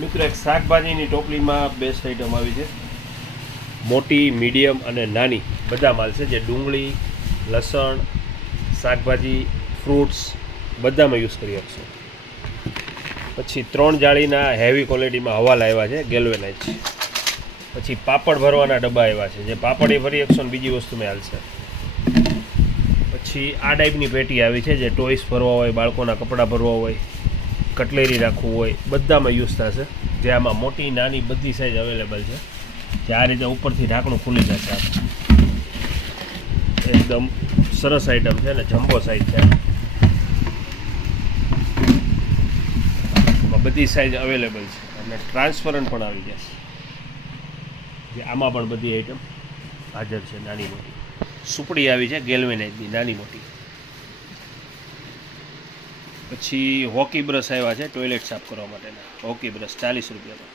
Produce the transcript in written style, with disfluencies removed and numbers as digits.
મિત્રો એક શાકભાજીની ટોપલીમાં બેસ્ટ આઈટમ આવી છે. મોટી, મીડિયમ અને નાની બધા માલ છે, જે ડુંગળી, લસણ, શાકભાજી, ફ્રૂટ્સ બધામાં યુઝ કરી શકશો. પછી 3 જાળીના હેવી ક્વોલિટીમાં હવા લાવ્યા છે, ગેલ્વેનાઇઝ. પછી પાપડ ભરવાના ડબ્બા આવ્યા છે, જે પાપડ એ ભરી શકશો ને બીજી વસ્તુમાં હાલશે. પછી આ ટાઈપની પેટી આવી છે, જે ટોયસ ભરવા હોય, બાળકોના કપડાં ભરવા હોય, કટલેરી રાખવું હોય, બધામાં યુઝ થશે. જે આમાં મોટી નાની બધી સાઇઝ અવેલેબલ છે. જે આ રીતે ઉપરથી ઢાંકણું ખુલી જશે. એકદમ સરસ આઈટમ છે ને જમ્બો સાઇઝ છે. બધી સાઇઝ અવેલેબલ છે અને ટ્રાન્સપરન્ટ પણ આવી જશે. જે આમાં પણ બધી આઈટમ હાજર છે, નાની મોટી. સુપડી આવી છે ગેલ્વેનાઇઝની નાની મોટી. પછી હોકી બ્રશ આવ્યા છે ટોયલેટ સાફ કરવા માટેના. હોકી બ્રશ 40 રૂપિયામાં.